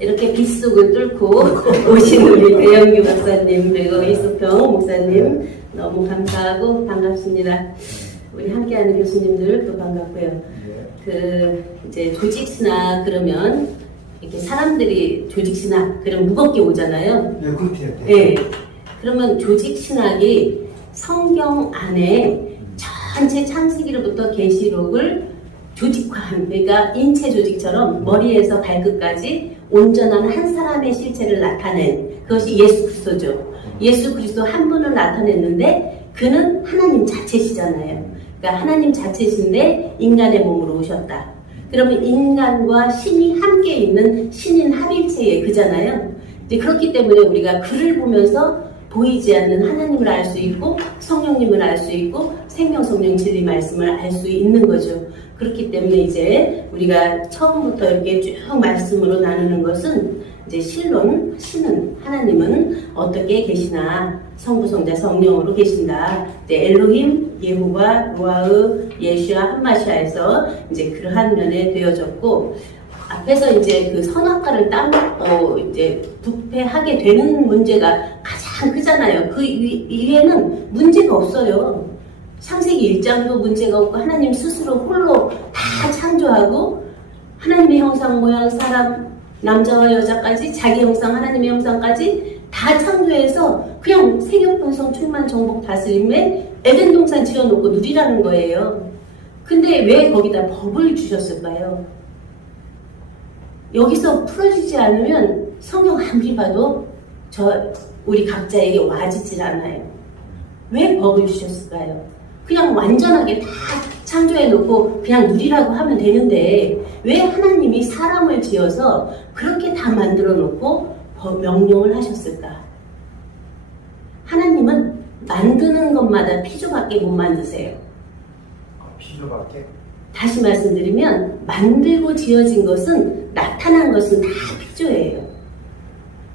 이렇게 빗속을 뚫고 오신 우리 배영규 박사님 그리고 이수평 목사님 너무 감사하고 반갑습니다. 우리 함께하는 교수님들도 반갑고요. 이제 조직 신학 그러면 이렇게 사람들이 조직 신학 그럼 무겁게 오잖아요. 네, 그렇대요. 네. 그러면 조직 신학이 성경 안에 전체 창세기로부터 계시록을 조직화한, 그러니까 인체 조직처럼 머리에서 발끝까지 온전한 한 사람의 실체를 나타낸 그것이 예수 그리스도죠. 예수 그리스도 한 분을 나타냈는데 그는 하나님 자체시잖아요. 그러니까 하나님 자체신데 인간의 몸으로 오셨다. 그러면 인간과 신이 함께 있는 신인 합일체의 그잖아요. 이제 그렇기 때문에 우리가 글을 보면서 보이지 않는 하나님을 알 수 있고 성령님을 알 수 있고 생명 성령 진리 말씀을 알 수 있는 거죠. 그렇기 때문에 이제 우리가 처음부터 이렇게 쭉 말씀으로 나누는 것은 이제 신론, 신은 하나님은 어떻게 계시나 성부, 성자, 성령으로 계신다. 이제 엘로힘, 예호바, 루아흐, 예슈아, 함마시아에서 이제 그러한 면에 되어졌고 앞에서 이제 그 선악과를 이제 부패하게 되는 문제가 가장 크잖아요. 그 이외에는 문제가 없어요. 창세기 1장도 문제가 없고 하나님 스스로 홀로 다 창조하고 하나님의 형상 모양 사람 남자와 여자까지 자기 형상 하나님의 형상까지 다 창조해서 그냥 세계분성 충만 정복 다스림에 에덴 동산 지어놓고 누리라는 거예요. 근데 왜 거기다 법을 주셨을까요? 여기서 풀어지지 않으면 성경 아무리 봐도 우리 각자에게 와지질 않아요. 왜 법을 주셨을까요? 그냥 완전하게 다 창조해놓고 그냥 누리라고 하면 되는데 왜 하나님이 사람을 지어서 그렇게 다 만들어놓고 명령을 하셨을까? 하나님은 만드는 것마다 피조밖에 못 만드세요. 피조밖에? 다시 말씀드리면 만들고 지어진 것은 나타난 것은 다 피조예요.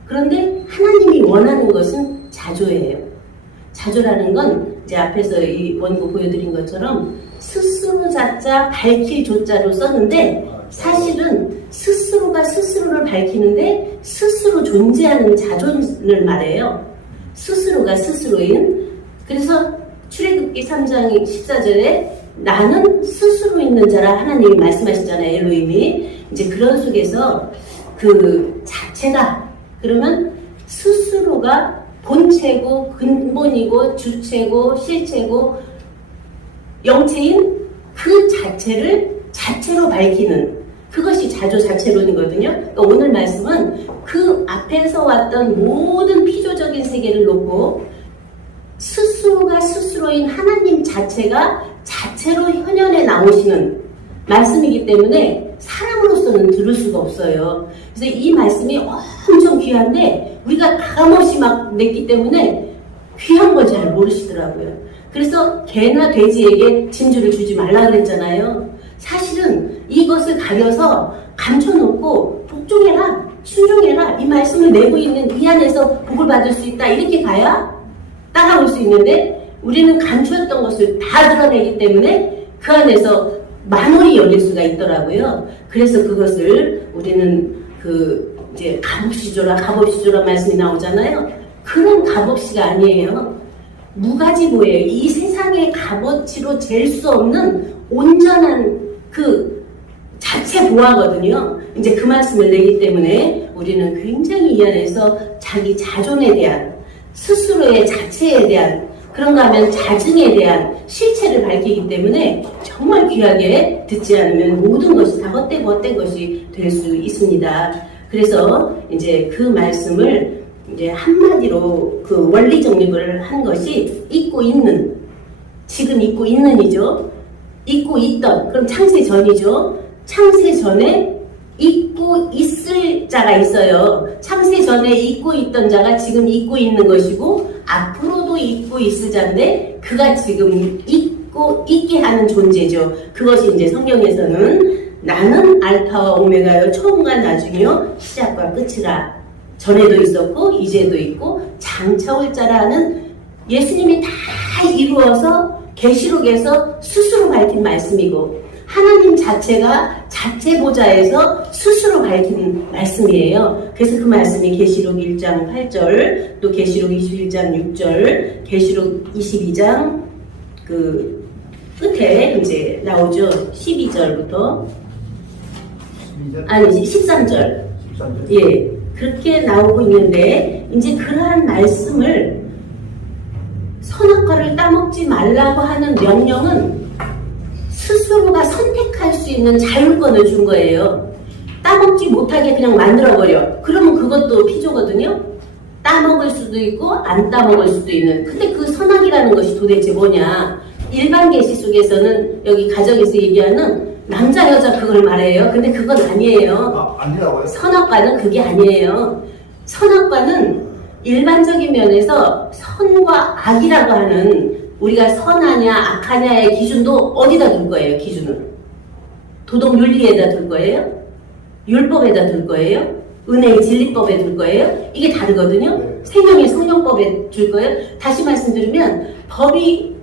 그런데 하나님이 원하는 것은 자조예요. 자조라는 건 이제 앞에서 이 원고 보여드린 것처럼 스스로 자자 밝힐 조자로 썼는데 사실은 스스로가 스스로를 밝히는데 스스로 존재하는 자존을 말해요. 스스로가 스스로인. 그래서 출애굽기 3장 14절에 나는 스스로 있는 자라 하나님이 말씀하시잖아요. 엘로힘이. 이제 그런 속에서 그 자체다. 그러면 스스로가 본체고 근본이고 주체고 실체고 영체인 그 자체를 자체로 밝히는 그것이 자조 자체론이거든요. 그러니까 오늘 말씀은 그 앞에서 왔던 모든 피조적인 세계를 놓고 스스로가 스스로인 하나님 자체가 자체로 현현에 나오시는 말씀이기 때문에 사람으로서는 들을 수가 없어요. 그래서 이 말씀이 엄청 귀한데 우리가 가감없이 막 냈기 때문에 귀한 걸 잘 모르시더라고요. 그래서 개나 돼지에게 진주를 주지 말라 그랬잖아요. 사실은 이것을 가려서 감춰놓고 복종해라, 순종해라, 이 말씀을 내고 있는 이 안에서 복을 받을 수 있다 이렇게 가야 따라올 수 있는데 우리는 감추었던 것을 다 드러내기 때문에 그 안에서 만월이 열릴 수가 있더라고요. 그래서 그것을 우리는 이제 값없이 줘라 말씀이 나오잖아요. 그런 값없이가 아니에요. 무가지보예요. 이 세상의 값어치로 잴 수 없는 온전한 그 자체 보화거든요. 이제 그 말씀을 내기 때문에 우리는 굉장히 이 안에서 자기 자존에 대한 스스로의 자체에 대한 그런가 하면 자증에 대한 실체를 밝히기 때문에 정말 귀하게 듣지 않으면 모든 것이 다 헛된 것이 될 수 있습니다. 그래서 이제 그 말씀을 이제 한마디로 그 원리 정립을 한 것이 있고 있는, 지금 있고 있는이죠. 있고 있던, 그럼 창세 전이죠. 창세 전에 있고 있을 자가 있어요. 창세 전에 있고 있던 자가 지금 있고 있는 것이고 앞으로도 있고 있을 자인데 그가 지금 있게 하는 존재죠. 그것이 이제 성경에서는 나는 알파와 오메가요 처음과 나중이요 시작과 끝이라. 전에도 있었고 이제도 있고 장차 올 자라는 예수님이 다 이루어서 계시록에서 스스로 밝힌 말씀이고 하나님 자체가 자체보좌에서 스스로 밝힌 말씀이에요. 그래서 그 말씀이 계시록 1장 8절, 또 계시록 21장 6절, 계시록 22장 그 끝에 이제 나오죠. 12절부터 12절? 아니 13절. 13절? 예, 그렇게 나오고 있는데 이제 그러한 말씀을 선악과를 따먹지 말라고 하는 명령은 스스로가 선택할 수 있는 자율권을 준 거예요. 따먹지 못하게 그냥 만들어버려. 그러면 그것도 피조거든요. 따먹을 수도 있고 안 따먹을 수도 있는. 근데 그 선악이라는 것이 도대체 뭐냐. 일반 계시 속에서는 여기 가정에서 얘기하는 남자 여자 그걸 말해요. 근데 그건 아니에요. 아, 아니라고요? 선악과는 그게 아니에요. 선악과는 일반적인 면에서 선과 악이라고 하는 우리가 선하냐 악하냐의 기준도 어디다 둘 거예요? 기준을 도덕 윤리에다 둘 거예요? 율법에다 둘 거예요? 은혜의 진리법에 둘 거예요? 이게 다르거든요. 네. 생명의 성령법에 줄 거예요. 다시 말씀드리면 법이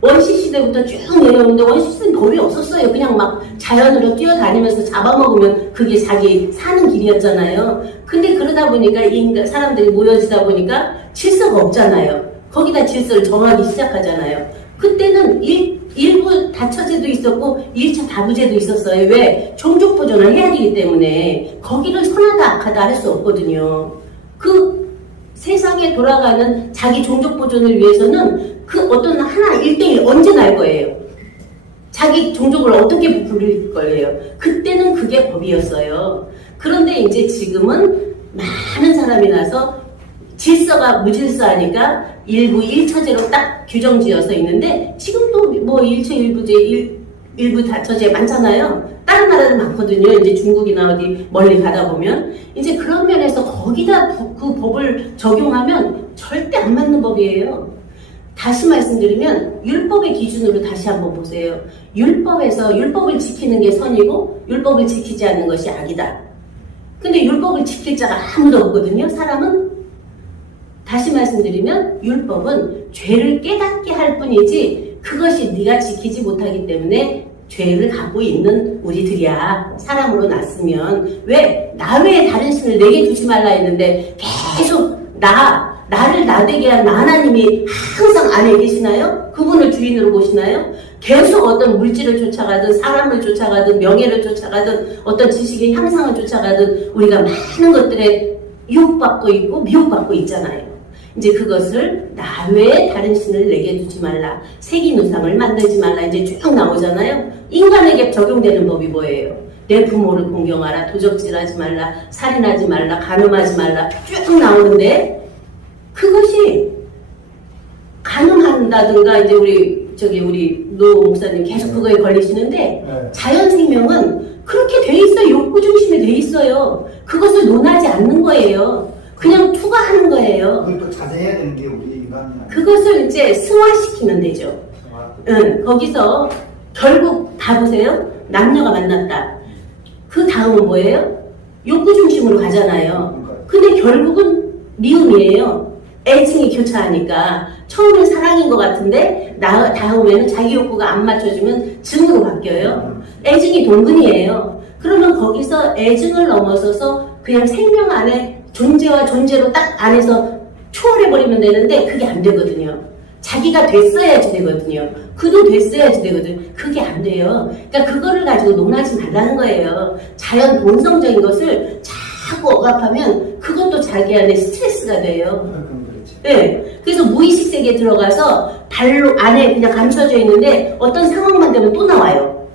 원시 시대부터 쭉 내려오는데 원시 시대는 법이 없었어요. 그냥 막 자연으로 뛰어다니면서 잡아먹으면 그게 자기 사는 길이었잖아요. 근데 그러다 보니까 사람들이 모여지다 보니까 질서가 없잖아요. 거기다 질서를 정하기 시작하잖아요. 그때는 일부 다처제도 있었고 1차 다부제도 있었어요. 왜? 종족 보존을 해야 되기 때문에 거기를 선하다 악하다 할 수 없거든요. 그 세상에 돌아가는 자기 종족 보존을 위해서는 그 어떤 하나 1대1 언제 날 거예요. 자기 종족을 어떻게 부릴 거예요. 그때는 그게 법이었어요. 그런데 이제 지금은 많은 사람이 나서 질서가 무질서하니까 일부 1처제로 딱 규정 지어서 있는데 지금도 뭐 1처 1부제 일부 다처제 많잖아요. 다른 나라도 많거든요. 이제 중국이나 어디 멀리 가다 보면 이제 그런 면에서 거기다 그 법을 적용하면 절대 안 맞는 법이에요. 다시 말씀드리면 율법의 기준으로 다시 한번 보세요. 율법에서 율법을 지키는 게 선이고 율법을 지키지 않는 것이 악이다. 근데 율법을 지킬 자가 아무도 없거든요. 사람은 다시 말씀드리면 율법은 죄를 깨닫게 할 뿐이지 그것이 네가 지키지 못하기 때문에 죄를 갖고 있는 우리들이야. 사람으로 났으면 왜? 나 외에 다른 신을 내게 두지 말라 했는데 계속 나를 나되게 한 하나님이 항상 안에 계시나요? 그분을 주인으로 보시나요? 계속 어떤 물질을 쫓아가든 사람을 쫓아가든 명예를 쫓아가든 어떤 지식의 향상을 쫓아가든 우리가 많은 것들에 유혹받고 있고 미혹받고 있잖아요. 이제 그것을 나 외에 다른 신을 내게 두지 말라. 색인 우상을 만들지 말라. 이제 쭉 나오잖아요. 인간에게 적용되는 법이 뭐예요? 내 부모를 공경하라. 도적질하지 말라. 살인하지 말라. 간음하지 말라. 쭉 나오는데 그것이 가능한다든가 이제 우리 노 목사님 계속 그거에 걸리시는데 네. 자연 생명은 그렇게 돼 있어요. 욕구 중심에 돼 있어요. 그것을 논하지 않는 거예요. 그냥 투과하는 거예요. 그걸 또 자제해야 되는 게 우리 인간이야. 그것을 이제 승화시키면 되죠. 거기서 결국 다 보세요. 남녀가 만났다. 그 다음은 뭐예요? 욕구 중심으로 가잖아요. 근데 결국은 미움이에요. 애증이 교차하니까 처음엔 사랑인 것 같은데 다음에는 자기 욕구가 안 맞춰주면 증으로 바뀌어요. 애증이 동근이에요. 그러면 거기서 애증을 넘어서서 그냥 생명 안에 존재와 존재로 딱 안에서 초월해버리면 되는데 그게 안 되거든요. 자기가 됐어야지 되거든요. 그도 됐어야지 되거든요. 그게 안 돼요. 그러니까 그거를 가지고 논하지 말라는 거예요. 자연 본성적인 것을 자꾸 억압하면 그것도 자기 안에 스트레스가 돼요. 네. 그래서 무의식 세계에 들어가서 발로 안에 그냥 감춰져 있는데 어떤 상황만 되면 또 나와요.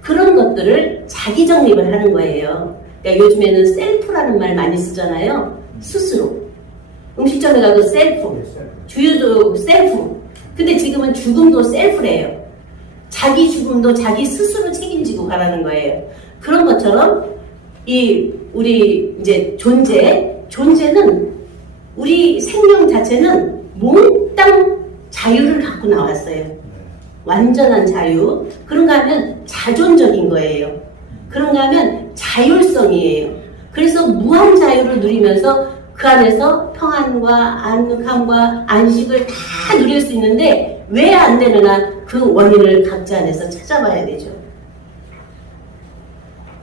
그런 것들을 자기 정립을 하는 거예요. 그러니까 요즘에는 셀프라는 말 많이 쓰잖아요. 스스로. 음식점에 가도 셀프. 주유도 셀프. 근데 지금은 죽음도 셀프래요. 자기 죽음도 자기 스스로 책임지고 가라는 거예요. 그런 것처럼 우리 이제 존재는 우리 생명 자체는 몽땅 자유를 갖고 나왔어요. 완전한 자유. 그런가 하면 자존적인 거예요. 그런가 하면 자율성이에요. 그래서 무한 자유를 누리면서 그 안에서 평안과 안락함과 안식을 다 누릴 수 있는데 왜 안 되느냐 그 원인을 각자 안에서 찾아봐야 되죠.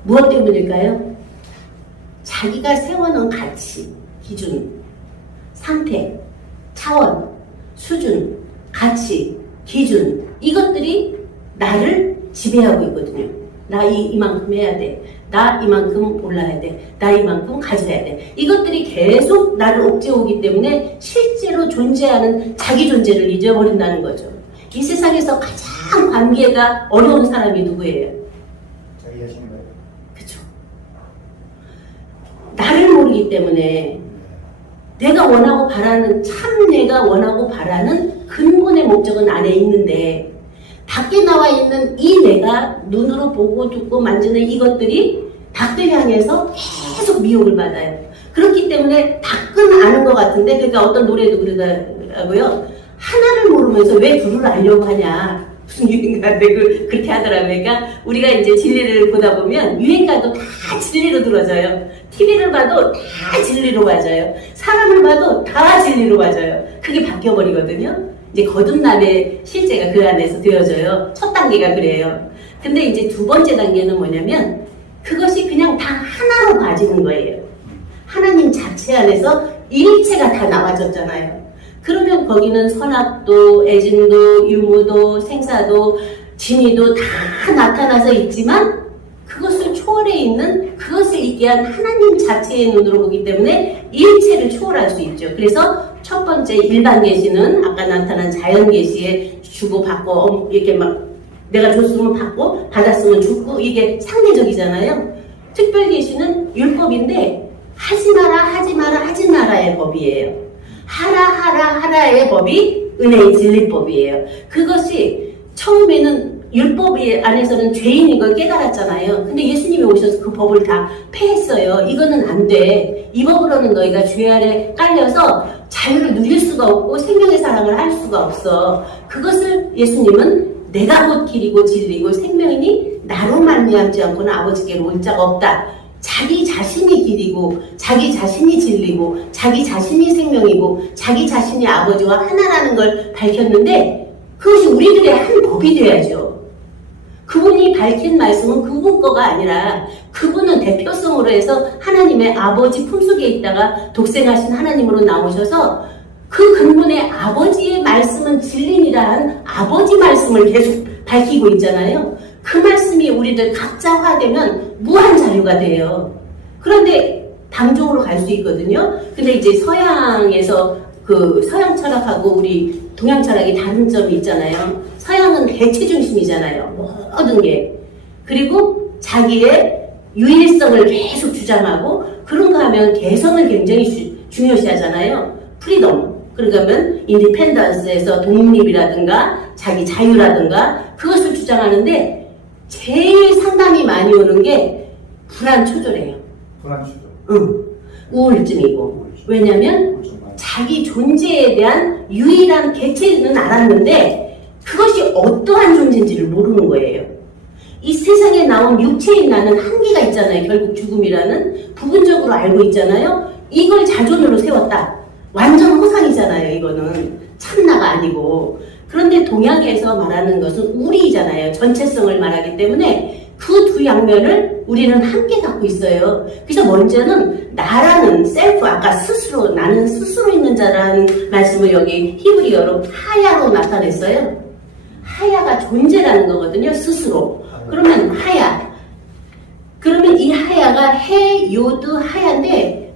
무엇 때문일까요? 자기가 세워놓은 가치, 기준, 상태, 차원, 수준, 가치, 기준, 이것들이 나를 지배하고 있거든요. 나 이만큼 해야 돼. 나 이만큼 올라야 돼. 나 이만큼 가져야 돼. 이것들이 계속 나를 옥죄오기 때문에 실제로 존재하는 자기 존재를 잊어버린다는 거죠. 이 세상에서 가장 관계가 어려운 사람이 누구예요? 자기 자신인가요? 그쵸. 나를 모르기 때문에 내가 원하고 바라는, 참 내가 원하고 바라는 근본의 목적은 안에 있는데 밖에 나와 있는 이 내가 눈으로 보고 듣고 만지는 이것들이 밖을 향해서 계속 미혹을 받아요. 그렇기 때문에 밖은 아는 것 같은데, 그러니까 어떤 노래도 그러더라고요. 하나를 모르면서 왜 둘을 알려고 하냐. 무슨 유행가인데 그렇게 하더라고요. 그러니까 우리가 이제 진리를 보다 보면 유행가도 다 진리로 들어져요. TV를 봐도 다 진리로 맞아요. 사람을 봐도 다 진리로 맞아요. 그게 바뀌어버리거든요. 이제 거듭남의 실제가 그 안에서 되어져요. 첫 단계가 그래요. 근데 이제 두 번째 단계는 뭐냐면 그것이 그냥 다 하나로 봐지는 거예요. 하나님 자체 안에서 일체가 다 나와졌잖아요. 그러면 거기는 선악도, 애증도, 유무도, 생사도, 진의도 다 나타나서 있지만 그것을 초월해 있는, 그것을 있게 한 하나님 자체의 눈으로 보기 때문에 일체를 초월할 수 있죠. 그래서 첫 번째 일반 계시는 아까 나타난 자연 계시에 주고 받고 이렇게 막 내가 줬으면 받고 받았으면 주고 이게 상대적이잖아요. 특별 계시는 율법인데 하지 마라 하지 마라 하지 마라의 법이에요. 하라 하라 하라의 법이 은혜의 진리법이에요. 그것이 처음에는 율법 안에서는 죄인인 걸 깨달았잖아요. 근데 예수님이 오셔서 그 법을 다 폐했어요. 이거는 안 돼. 이 법으로는 너희가 죄 아래 깔려서 자유를 누릴 수가 없고 생명의 사랑을 할 수가 없어. 그것을 예수님은 내가 곧 길이고 진리고 생명이니 나로 말미암지 않고는 아버지께로 올 자가 없다. 자기 자신이 길이고 자기 자신이 진리고 자기 자신이 생명이고 자기 자신이 아버지와 하나라는 걸 밝혔는데 그것이 우리들의 한 법이 돼야죠. 그분이 밝힌 말씀은 그분 거가 아니라 그분은 대표성으로 해서 하나님의 아버지 품속에 있다가 독생하신 하나님으로 나오셔서 그 근본의 아버지의 말씀은 진리니라 한 아버지 말씀을 계속 밝히고 있잖아요. 그 말씀이 우리들 각자화되면 무한 자유가 돼요. 그런데 당종으로 갈 수 있거든요. 근데 이제 서양에서 그 서양 철학하고 우리 동양 철학이 다른 점이 있잖아요. 서양은 개체 중심이잖아요. 모든 게. 그리고 자기의 유일성을 계속 주장하고 그런가 하면 개성을 굉장히 중요시 하잖아요. 프리덤. 그러면 인디펜던스에서 독립이라든가 자기 자유라든가 그것을 주장하는데 제일 상담이 많이 오는 게 불안초조래요. 불안초조. 응. 우울증이고. 왜냐면 자기 존재에 대한 유일한 객체는 알았는데 그것이 어떠한 존재인지를 모르는 거예요. 이 세상에 나온 육체인 나는 한계가 있잖아요. 결국 죽음이라는 부분적으로 알고 있잖아요. 이걸 자존으로 세웠다. 완전 허상이잖아요. 이거는 참나가 아니고. 그런데 동양에서 말하는 것은 우리잖아요. 전체성을 말하기 때문에 그 두 양면을 우리는 함께 갖고 있어요. 그래서 먼저는 나라는 셀프, 아까 스스로, 나는 스스로 있는 자라는 말씀을 여기 히브리어로 하야로 나타냈어요. 하야가 존재라는 거거든요. 스스로. 그러면 하야. 그러면 이 하야가 해, 요드, 하야인데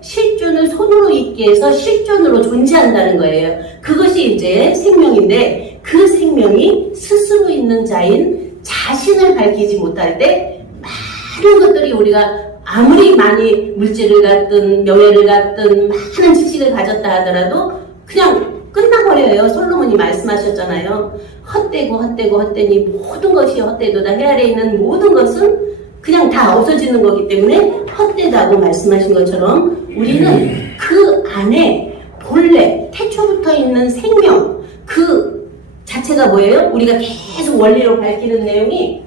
실존을 손으로 있게 해서 실존으로 존재한다는 거예요. 그것이 이제 생명인데 그 생명이 스스로 있는 자인 자신을 밝히지 못할 때 많은 것들이 우리가 아무리 많이 물질을 갖든 명예를 갖든 많은 지식을 가졌다 하더라도 그냥 끝나버려요. 솔로몬이 말씀하셨잖아요. 헛되니 모든 것이 헛되도다. 해 아래 있는 모든 것은 그냥 다 없어지는 거기 때문에 헛되다고 말씀하신 것처럼 우리는 그 안에 본래 태초부터 있는 생명 그 자체가 뭐예요? 우리가 계속 원리로 밝히는 내용이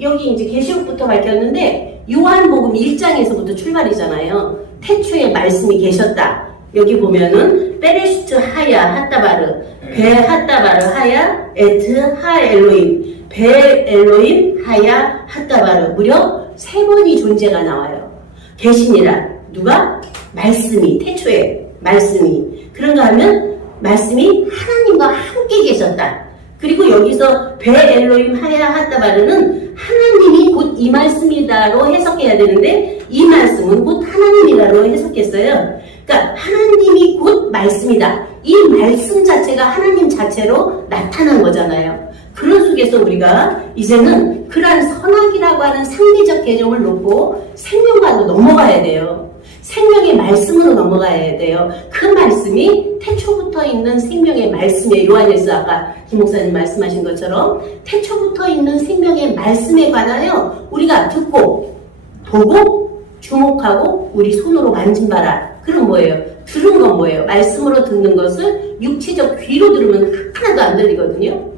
여기 이제 계시록부터 밝혔는데 요한복음 1장에서부터 출발이잖아요. 태초에 말씀이 계셨다. 여기 보면은 베레시트 하야 핫다바르 베 핫다바르 하야 에트 하 엘로임 벨 엘로힘 하야 핫가바르 무려 3번이 존재가 나와요. 계시니라. 누가? 말씀이, 태초에 말씀이. 그런가 하면 말씀이 하나님과 함께 계셨다. 그리고 여기서 벨 엘로힘 하야 핫가바르는 하나님이 곧 이 말씀이다로 해석해야 되는데 이 말씀은 곧 하나님이다로 해석했어요. 그러니까 하나님이 곧 말씀이다. 이 말씀 자체가 하나님 자체로 나타난 거잖아요. 그런 속에서 우리가 이제는 그러한 선악이라고 하는 상대적 개념을 놓고 생명과도 넘어가야 돼요. 생명의 말씀으로 넘어가야 돼요. 그 말씀이 태초부터 있는 생명의 말씀이에요. 요한일서 아까 김 목사님 말씀하신 것처럼 태초부터 있는 생명의 말씀에 관하여 우리가 듣고 보고 주목하고 우리 손으로 만진 바라. 그럼 뭐예요? 들은 건 뭐예요? 말씀으로 듣는 것을 육체적 귀로 들으면 하나도 안 들리거든요.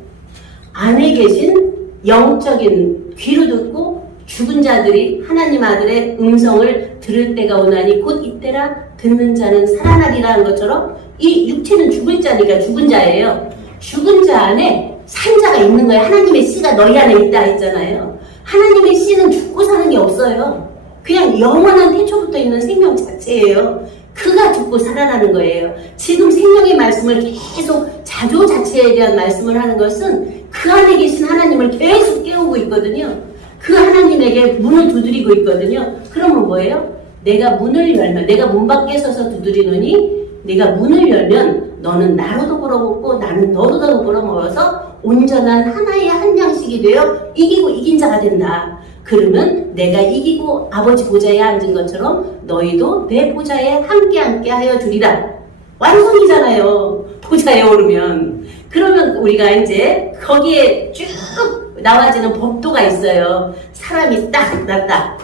안에 계신 영적인 귀로 듣고 죽은 자들이 하나님 아들의 음성을 들을 때가 오나니 곧 이때라 듣는 자는 살아나리라는 것처럼 이 육체는 죽을 자니까 죽은 자예요. 죽은 자 안에 산 자가 있는 거예요. 하나님의 씨가 너희 안에 있다 했잖아요. 하나님의 씨는 죽고 사는 게 없어요. 그냥 영원한 태초부터 있는 생명 자체예요. 그가 죽고 살아나는 거예요. 지금 생명의 말씀을 계속 자조자체에 대한 말씀을 하는 것은 그 안에 계신 하나님을 계속 깨우고 있거든요. 그 하나님에게 문을 두드리고 있거든요. 그러면 뭐예요? 내가 문을 열면, 내가 문 밖에 서서 두드리노니 내가 문을 열면 너는 나로도 벌어먹고 나는 너로도 벌어먹어서 온전한 하나의 한 양식이 되어 이기고 이긴 자가 된다. 그러면 내가 이기고 아버지 보좌에 앉은 것처럼 너희도 내 보좌에 함께 하여 주리라. 완성이잖아요. 보좌에 오르면. 그러면 우리가 이제 거기에 쭉 나와지는 법도가 있어요. 사람이 딱 났다.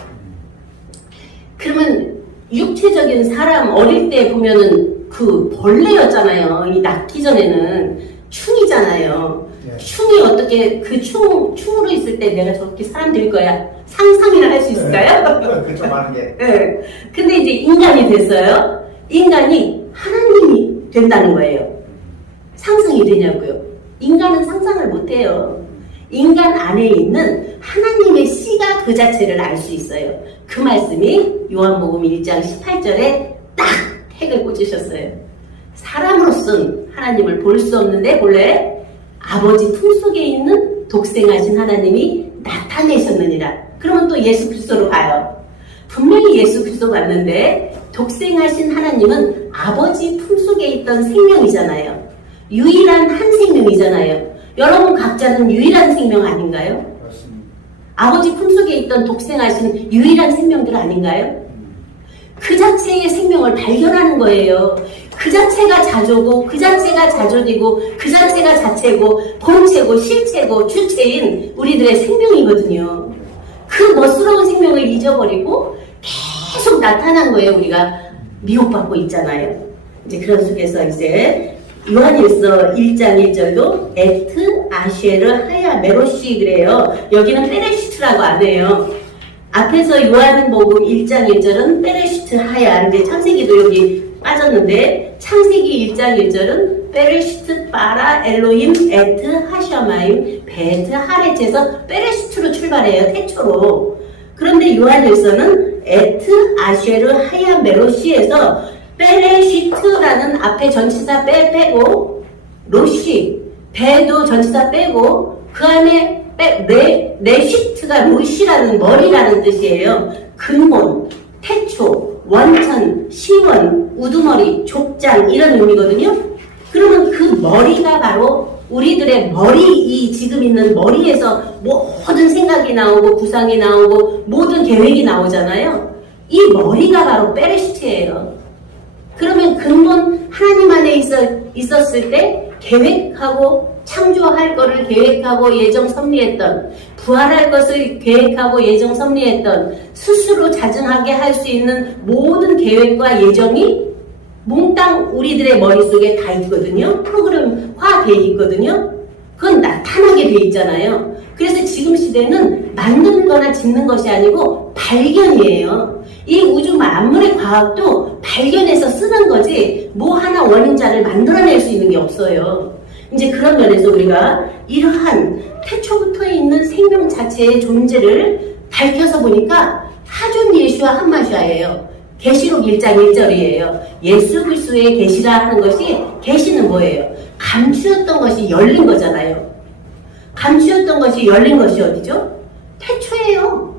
그러면 육체적인 사람 어릴 때 보면은 그 벌레였잖아요. 이 낳기 전에는 충이잖아요. 충이 어떻게 그 충으로 있을 때 내가 저렇게 사람 될 거야. 상상이나 할 수 있을까요? 그렇죠, 많은 게. 네. 근데 이제 인간이 됐어요. 인간이 하나님이 된다는 거예요. 상상이 되냐고요? 인간은 상상을 못해요. 인간 안에 있는 하나님의 씨가 그 자체를 알 수 있어요. 그 말씀이 요한복음 1장 18절에 딱 택을 꽂으셨어요. 사람으로서는 하나님을 볼 수 없는데 본래 아버지 품속에 있는 독생하신 하나님이 나타내셨느니라. 그러면 또 예수 그리스도로 가요. 분명히 예수 그리스도 맞는데 독생하신 하나님은 아버지 품속에 있던 생명이잖아요. 유일한 한 생명이잖아요. 여러분 각자는 유일한 생명 아닌가요? 그렇습니다. 아버지 품속에 있던 독생하신 유일한 생명들 아닌가요? 그 자체의 생명을 발견하는 거예요. 그 자체가 자조고 그 자체가 자조이고 그 자체가 자체고 본체고 실체고 주체인 우리들의 생명이거든요. 그 멋스러운 생명을 잊어버리고 계속 나타난 거예요. 우리가 미혹받고 있잖아요. 이제 그런 속에서 이제 요한일서 1장 1절도 에트 아쉐르 하야 메로시 그래요. 여기는 페레시트라고 안 해요. 앞에서 요한복음 1장 1절은 페레시트 하야. 근데 창세기도 여기 빠졌는데 창세기 1장 1절은 페레시트 바라 엘로힘 에트 하샤마임 베트 하레츠에서 페레시트로 출발해요. 태초로. 그런데 요한일서는 에트 아쉐르 하야 메로시에서 페레시트라는 앞에 전치사 빼고 로시 배도 전치사 빼고 그 안에 레시트가 로시라는 머리라는 뜻이에요. 근본, 태초, 원천, 시원, 우두머리, 족장 이런 의미거든요. 그러면 그 머리가 바로 우리들의 머리, 이 지금 있는 머리에서 모든 생각이 나오고 구상이 나오고 모든 계획이 나오잖아요. 이 머리가 바로 페레시트예요. 그러면 근본 하나님 안에 있었을 때 계획하고 창조할 것을 계획하고 예정 섭리했던, 부활할 것을 계획하고 예정 섭리했던, 스스로 자증하게 할 수 있는 모든 계획과 예정이 몽땅 우리들의 머릿속에 다 있거든요. 프로그램화되어 있거든요. 그건 나타나게 돼 있잖아요. 그래서 지금 시대는 만드는 거나 짓는 것이 아니고 발견이에요. 이 우주 만물의 과학도 발견해서 쓰는 거지 뭐 하나 원인자를 만들어낼 수 있는 게 없어요. 이제 그런 면에서 우리가 이러한 태초부터 있는 생명 자체의 존재를 밝혀서 보니까 하존 예수와 한마샤예요. 계시록 1장 1절이에요. 예수 그리스도의 계시라 하는 것이, 계시는 뭐예요? 감추었던 것이 열린 거잖아요. 감추었던 것이 열린 것이 어디죠? 태초예요.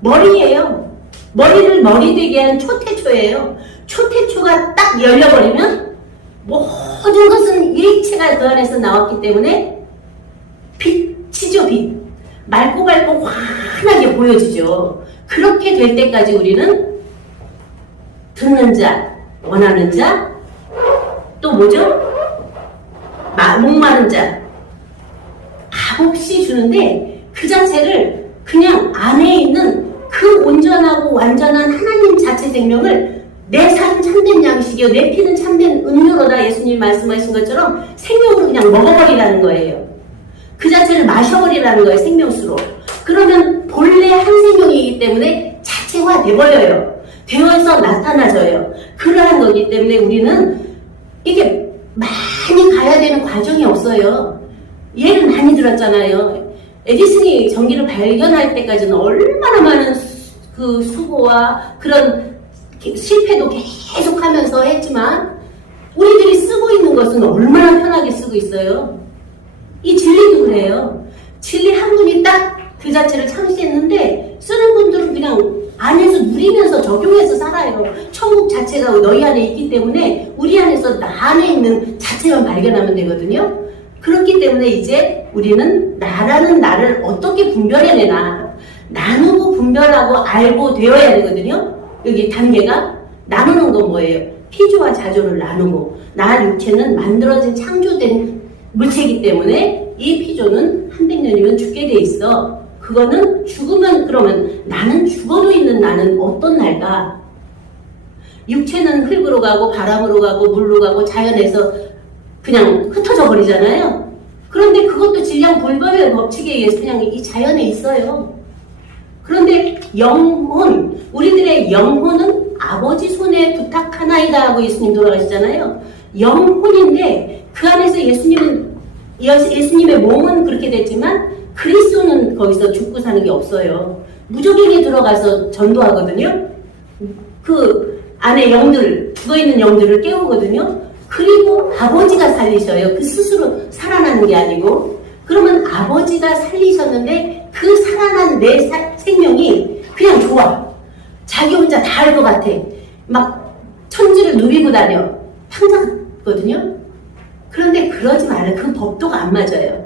머리예요. 머리를 머리 되게 한 초태초예요. 초태초가 딱 열려버리면 모든 것은 일체가 그 안에서 나왔기 때문에 빛이죠, 빛. 맑고 환하게 보여지죠. 그렇게 될 때까지 우리는 듣는 자, 원하는 자, 또 뭐죠? 목마른 자, 값없이 주는데 그 자체를 그냥 안에 있는 그 온전하고 완전한 하나님 자체 생명을 내 살은 참된 양식이요 내 피는 참된 음료로다 예수님 말씀하신 것처럼 생명으로 그냥 먹어버리라는 거예요. 그 자체를 마셔버리라는 거예요. 생명수로. 그러면 본래 한 생명이기 때문에 자체화 돼버려요. 되어서 나타나져요. 그러한 거기 때문에 우리는 이게 많이 가야 되는 과정이 없어요. 예를 많이 들었잖아요. 에디슨이 전기를 발견할 때까지는 얼마나 많은 그 수고와 그런 실패도 계속 하면서 했지만 우리들이 쓰고 있는 것은 얼마나 편하게 쓰고 있어요. 이 진리도 그래요. 진리 한 분이 딱 그 자체를 창시했는데 쓰는 분들은 그냥 안에서 누리면서 적용해서 살아요. 천국 자체가 너희 안에 있기 때문에 우리 안에서 나 안에 있는 자체만 발견하면 되거든요. 그렇기 때문에 이제 우리는 나라는 나를 어떻게 분별해내나 나누고 분별하고 알고 되어야 되거든요. 여기 단계가 나누는 건 뭐예요? 피조와 자조를 나누고 나 육체는 만들어진 창조된 물체이기 때문에 이 피조는 300년이면 죽게 돼 있어. 그거는 죽으면 그러면 나는 죽어도 있는 나는 어떤 날까? 육체는 흙으로 가고 바람으로 가고 물로 가고 자연에서 그냥 흩어져 버리잖아요. 그런데 그것도 질량불변의 법칙에 의해서 그냥 이 자연에 있어요. 그런데 영혼, 우리들의 영혼은 아버지 손에 부탁하나이다 하고 예수님 돌아가시잖아요. 영혼인데 그 안에서 예수님의 몸은 그렇게 됐지만 그리스도는 거기서 죽고 사는 게 없어요. 무조건에 들어가서 전도하거든요. 그 안에 영들, 죽어있는 영들을 깨우거든요. 그리고 아버지가 살리셔요. 그 스스로 살아나는 게 아니고. 그러면 아버지가 살리셨는데 그 살아난 내 생명이 그냥 좋아. 자기 혼자 다 할 것 같아. 막 천지를 누비고 다녀. 항상거든요. 그런데 그러지 말아요. 그 법도가 안 맞아요.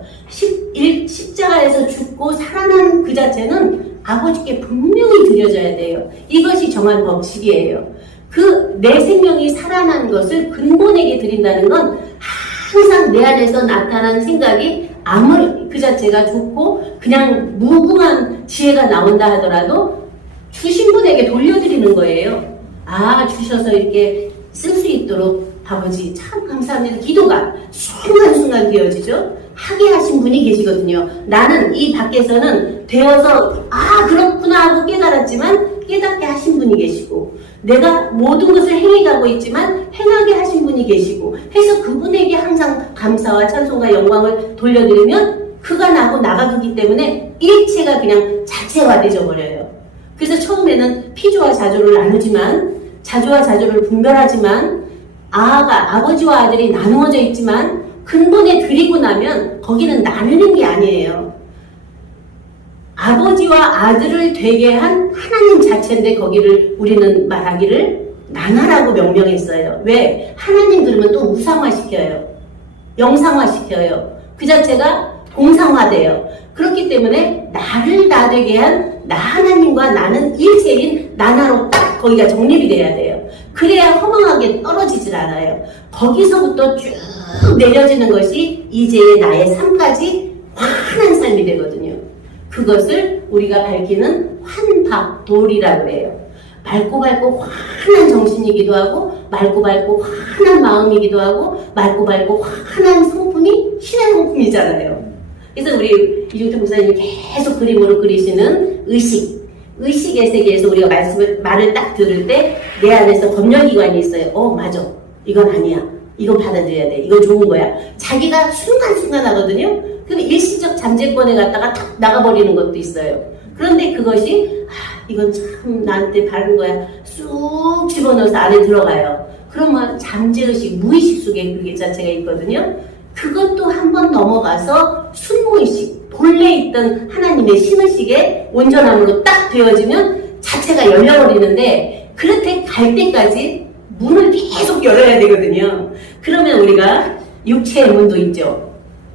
십자가에서 죽고 살아난 그 자체는 아버지께 분명히 드려져야 돼요. 이것이 정한 법칙이에요. 그 내 생명이 살아난 것을 근본에게 드린다는 건 항상 내 안에서 나타난 생각이 아무리 그 자체가 좋고 그냥 무궁한 지혜가 나온다 하더라도 주신 분에게 돌려드리는 거예요. 아, 주셔서 이렇게 쓸 수 있도록 아버지 참 감사합니다. 기도가 순간순간 되어지죠. 하게 하신 분이 계시거든요. 나는 이 밖에서는 되어서 아 그렇구나 하고 깨달았지만 깨닫게 하신 분이 계시고 내가 모든 것을 행해가고 있지만 행하게 하신 분이 계시고 해서 그분에게 항상 감사와 찬송과 영광을 돌려드리면 그가 나고 나가기 때문에 일체가 그냥 자체화되어 버려요. 그래서 처음에는 피조와 자조를 나누지만 자조와 자조를 분별하지만 아버지와 아들이 나누어져 있지만 근본에 드리고 나면 거기는 나누는 게 아니에요. 아버지와 아들을 되게 한 하나님 자체인데 거기를 우리는 말하기를 나눠라고 명명했어요. 왜? 하나님 그러면 또 우상화시켜요. 영상화시켜요. 그 자체가 공상화돼요. 그렇기 때문에 나를 나 되게 한 나 하나님과 나는 일체인 나나로 딱 거기가 정립이 돼야 돼요. 그래야 허망하게 떨어지질 않아요. 거기서부터 쭉 내려지는 것이 이제의 나의 삶까지 환한 삶이 되거든요. 그것을 우리가 밝히는 환박돌이라고 해요. 맑고 환한 정신이기도 하고 맑고 환한 마음이기도 하고 맑고 환한 성품이 신의 성품이잖아요. 그래서 우리 이중태 목사님이 계속 그림으로 그리시는 의식의 세계에서 우리가 말을 딱 들을 때 내 안에서 검열기관이 있어요. 맞아. 이건 아니야. 이건 받아들여야 돼. 이건 좋은 거야. 자기가 순간순간 하거든요. 그럼 일시적 잠재권에 갔다가 탁 나가버리는 것도 있어요. 그런데 그것이 이건 참 나한테 바른 거야. 쑥 집어넣어서 안에 들어가요. 그러면 잠재의식, 무의식 속에 그게 자체가 있거든요. 그것도 한번 넘어가서 순무의식, 본래 있던 하나님의 신의식의 온전함으로 딱 되어지면 자체가 열려버리는데 그렇게 갈 때까지 문을 계속 열어야 되거든요. 그러면 우리가 육체의 문도 있죠.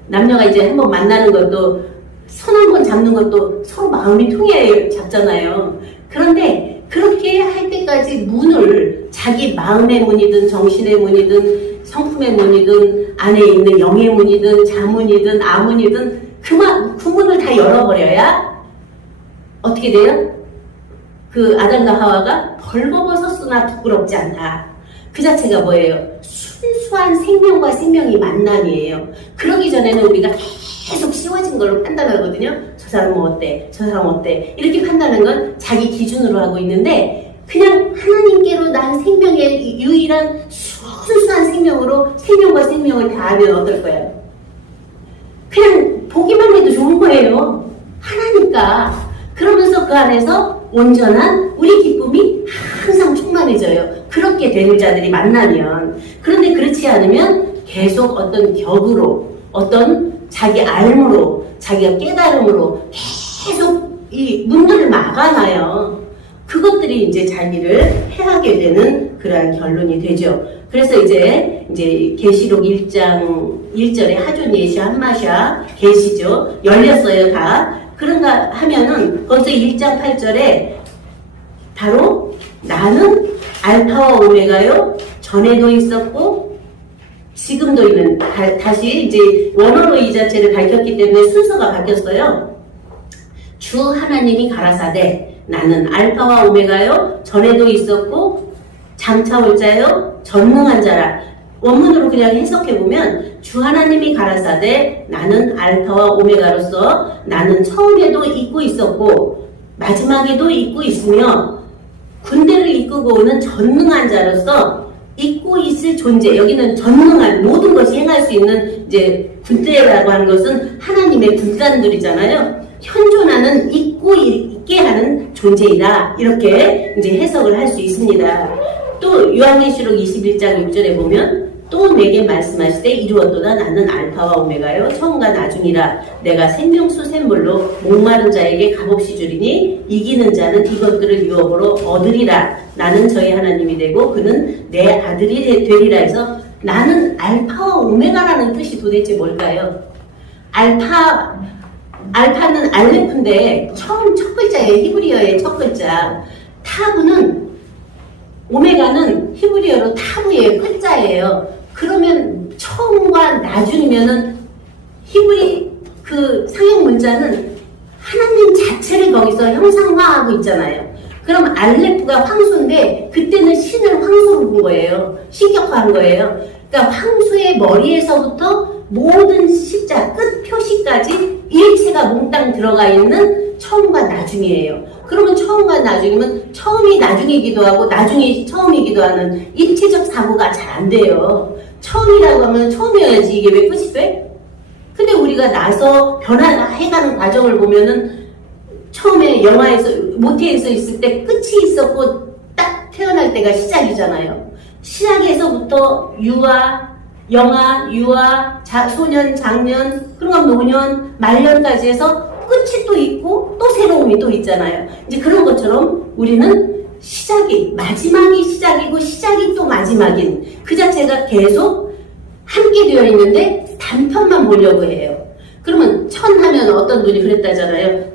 남녀가 이제 한번 만나는 것도 손 한 번 잡는 것도 서로 마음이 통해야 잡잖아요. 그런데 그렇게 할 때까지 문을 자기 마음의 문이든 정신의 문이든 성품의 문이든 안에 있는 영의 문이든 자문이든 아문이든 그 문을 다 열어버려야 어떻게 돼요? 그 아담과 하와가 벌거벗었으나 부끄럽지 않다. 그 자체가 뭐예요? 순수한 생명과 생명이 만남이에요. 그러기 전에는 우리가 계속 씌워진 걸로 판단하거든요. 저 사람은 어때? 저 사람은 어때? 이렇게 판단하는 건 자기 기준으로 하고 있는데 그냥 하나님께로 난 생명의 유일한 순수한 생명으로 생명과 생명을 다하면 어떨 거예요? 그냥 보기만 해도 좋은 거예요. 하나니까. 그러면서 그 안에서 온전한 우리 기쁨이 항상 충만해져요. 그렇게 되는 자들이 만나면. 그런데 그렇지 않으면 계속 어떤 격으로, 어떤 자기 알므로, 자기가 깨달음으로 계속 이 문들을 막아놔요. 그것들이 이제 자기를 해하게 되는 그러한 결론이 되죠. 그래서 이제 계시록 1장 1절에 하존 예시아 한마샤 계시죠. 열렸어요, 다. 그런가 하면은 거기서 1장 8절에 바로 나는 알파와 오메가요. 전에도 있었고 지금도 있는, 다시 이제 원어로 이 자체를 밝혔기 때문에 순서가 바뀌었어요. 주 하나님이 가라사대 나는 알파와 오메가요. 전에도 있었고 장차 올 자요. 전능한 자라. 원문으로 그냥 해석해보면 주 하나님이 가라사대 나는 알파와 오메가로서 나는 처음에도 있고 있었고 마지막에도 있고 있으며 군대를 이끌고 오는 전능한 자로서 있고 있을 존재. 여기는 전능한 모든 것이 행할 수 있는 이제 군대라고 하는 것은 하나님의 군단들이잖아요. 현존하는 있고 있게 하는 존재이다. 이렇게 이제 해석을 할 수 있습니다. 또 요한계시록 21장 6절에 보면 또 내게 말씀하시되 이루었도다 나는 알파와 오메가요 처음과 나중이라 내가 생명수 샘물로 목마른 자에게 값없이 주리니 이기는 자는 이것들을 유업으로 얻으리라. 나는 저희 하나님이 되고 그는 내 아들이 되리라 해서 나는 알파와 오메가라는 뜻이 도대체 뭘까요? 알파는 알레프인데 처음 첫 글자예요. 히브리어의 첫 글자. 타브는 오메가는 히브리어로 타브예요. 끝자예요. 그러면 처음과 나중이면은 히브리 그 상형 문자는 하나님 자체를 거기서 형상화하고 있잖아요. 그럼 알레프가 황소인데 그때는 신을 황소로 본 거예요. 신격화한 거예요. 그러니까 황소의 머리에서부터 모든 십자 끝 표시까지 일체가 몽땅 들어가 있는 처음과 나중이에요. 그러면 처음과 나중이면 처음이 나중이기도 하고 나중이 처음이기도 하는 입체적 사고가 잘 안 돼요. 처음이라고 하면 처음이어야지 이게 왜 끝이 돼? 근데 우리가 나서 변화해가는 과정을 보면은 처음에 영화에서 모태에서 있을 때 끝이 있었고 딱 태어날 때가 시작이잖아요. 시작에서부터 유아, 영아, 유아, 소년, 장년, 그럼 노년, 말년까지 해서 끝이 또 있고 또 새로움이 또 있잖아요. 이제 그런 것처럼 우리는 마지막이 시작이고 시작이 또 마지막인 그 자체가 계속 함께 되어 있는데 단편만 보려고 해요. 그러면 천하면 어떤 분이 그랬다잖아요.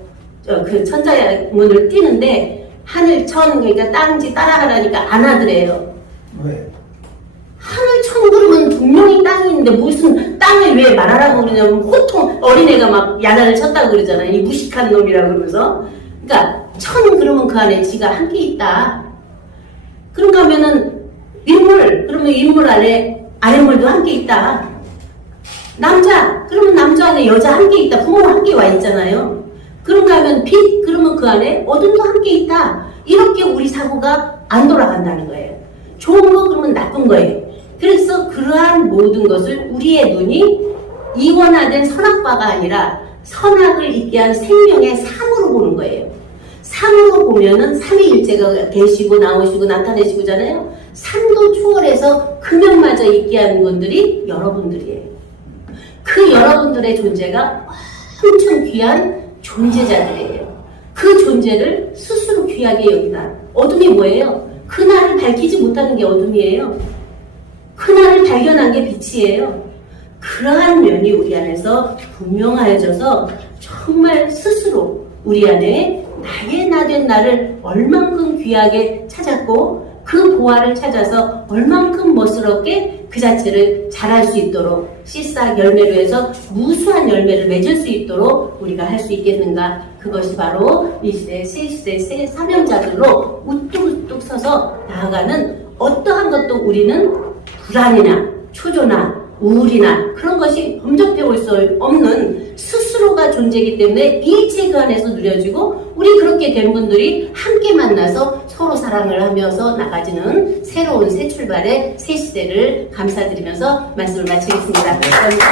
그 천자의 문을 띄는데 하늘 천 그러니까 땅지 따라가라니까 안 하더래요. 왜? 하늘 천 그러면 분명히 땅인데 무슨 땅을 왜 말하라고 그러냐면 호통 어린애가 막 야단을 쳤다고 그러잖아요. 이 무식한 놈이라고 그러면서. 그러니까 천 그러면 그 안에 지가 함께 있다. 그런가 하면은 그러면 인물 안에 아랫물도 함께 있다. 남자 그러면 남자 안에 여자 함께 있다. 부모가 함께 와 있잖아요. 그런가 하면 빛 그러면 그 안에 어둠도 함께 있다. 이렇게 우리 사고가 안 돌아간다는 거예요. 좋은 거 그러면 나쁜 거예요. 그래서 그러한 모든 것을 우리의 눈이 이원화된 선악과가 아니라 선악을 있게 한 생명의 삶으로 보는 거예요. 삶으로 보면은 삼위일체가 계시고 나오시고 나타내시고잖아요. 삶도 초월해서 금연마저 있게 하는 분들이 여러분들이에요. 그 여러분들의 존재가 엄청 귀한 존재자들이에요. 그 존재를 스스로 귀하게 여기다. 어둠이 뭐예요? 그날을 밝히지 못하는 게 어둠이에요. 그날을 발견한 게 빛이에요. 그러한 면이 우리 안에서 분명하여져서 정말 스스로 우리 안에 나의 나 된 나를 얼만큼 귀하게 찾았고 그 보화를 찾아서 얼만큼 멋스럽게 그 자체를 잘할 수 있도록 씨싹 열매로 해서 무수한 열매를 맺을 수 있도록 우리가 할 수 있겠는가. 그것이 바로 이 시대 새 시대 새 사명자들로 우뚝우뚝 서서 나아가는 어떠한 것도 우리는 불안이나 초조나 우울이나 그런 것이 범접해 올 수 없는 스스로가 존재이기 때문에 일체 그 안에서 누려지고 우리 그렇게 된 분들이 함께 만나서 서로 사랑을 하면서 나가지는 새로운 새 출발의 새 시대를 감사드리면서 말씀을 마치겠습니다. 감사합니다.